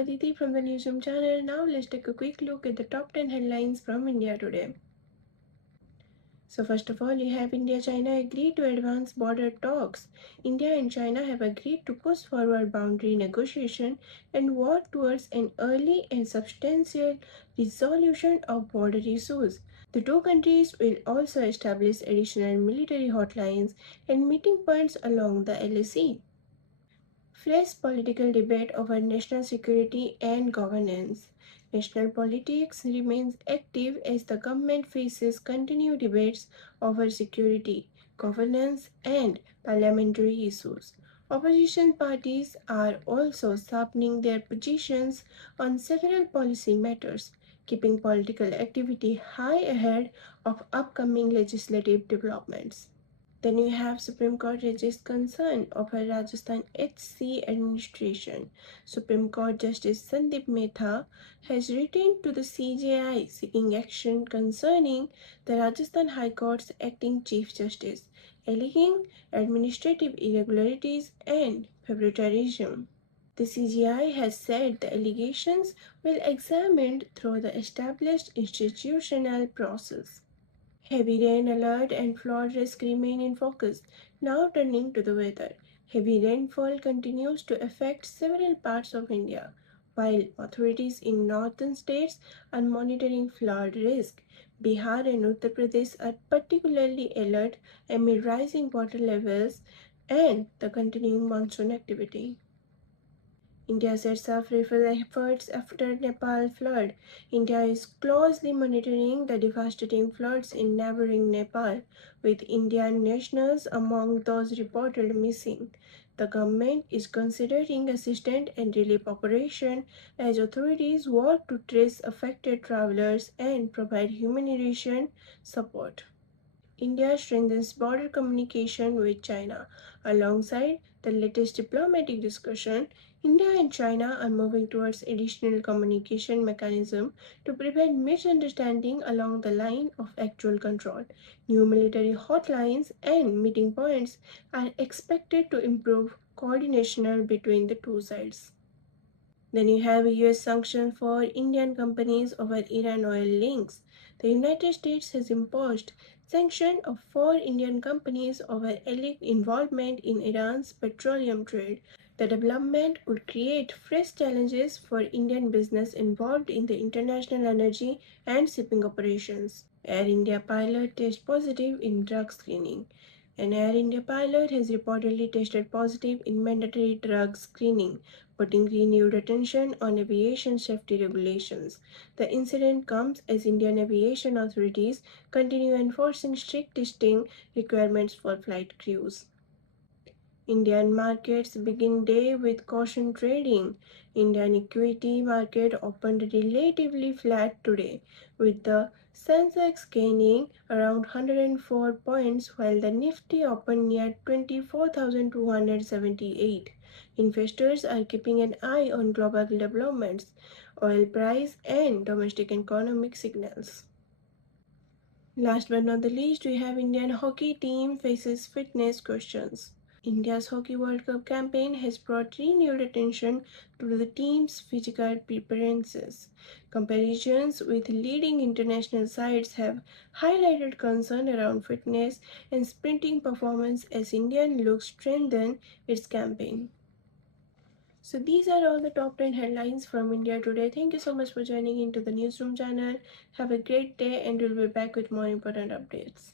Aditi from the NewsRoom channel. Now let's take a quick look at the top 10 headlines from India today. So first of all, you have India-China agreed to advance border talks. India and China have agreed to push forward boundary negotiation and work towards an early and substantial resolution of border issues. The two countries will also establish additional military hotlines and meeting points along the LAC. Fresh political debate over national security and governance. National politics remains active as the government faces continued debates over security, governance, and parliamentary issues. Opposition parties are also sharpening their positions on several policy matters, keeping political activity high ahead of upcoming legislative developments. Then you have Supreme Court raised concern over Rajasthan HC administration. Supreme Court Justice Sandeep Mehta has written to the CJI seeking action concerning the Rajasthan High Court's acting Chief Justice, alleging administrative irregularities and favoritism. The CGI has said the allegations will be examined through the established institutional process. Heavy rain alert and flood risk remain in focus. Now turning to the weather. Heavy rainfall continues to affect several parts of India, while authorities in northern states are monitoring flood risk. Bihar and Uttar Pradesh are particularly alert amid rising water levels and the continuing monsoon activity. India sets up relief efforts after Nepal flood. India is closely monitoring the devastating floods in neighboring Nepal, with Indian nationals among those reported missing. The government is considering assistance and relief operation as authorities work to trace affected travelers and provide humanitarian support. India strengthens border communication with China. Alongside the latest diplomatic discussion, India and China are moving towards additional communication mechanism to prevent misunderstanding along the line of actual control. New military hotlines and meeting points are expected to improve coordination between the two sides. Then you have US sanctions for Indian companies over Iran oil links. The United States has imposed sanctions of 4 Indian companies over alleged involvement in Iran's petroleum trade. The development would create fresh challenges for Indian business involved in the international energy and shipping operations. Air India pilot tests positive in drug screening. An Air India pilot has reportedly tested positive in mandatory drug screening, putting renewed attention on aviation safety regulations. The incident comes as Indian aviation authorities continue enforcing strict testing requirements for flight crews. Indian markets begin day with caution trading. Indian equity market opened relatively flat today, with the Sensex gaining around 104 points while the Nifty opened near 24,278. Investors are keeping an eye on global developments, oil price and domestic economic signals. Last but not the least, we have Indian hockey team faces fitness questions. India's Hockey World Cup campaign has brought renewed attention to the team's physical preparances. Comparisons with leading international sides have highlighted concern around fitness and sprinting performance as India looks to strengthen its campaign. So these are all the top 10 headlines from India today. Thank you so much for joining into the Newsroom channel. Have a great day and we'll be back with more important updates.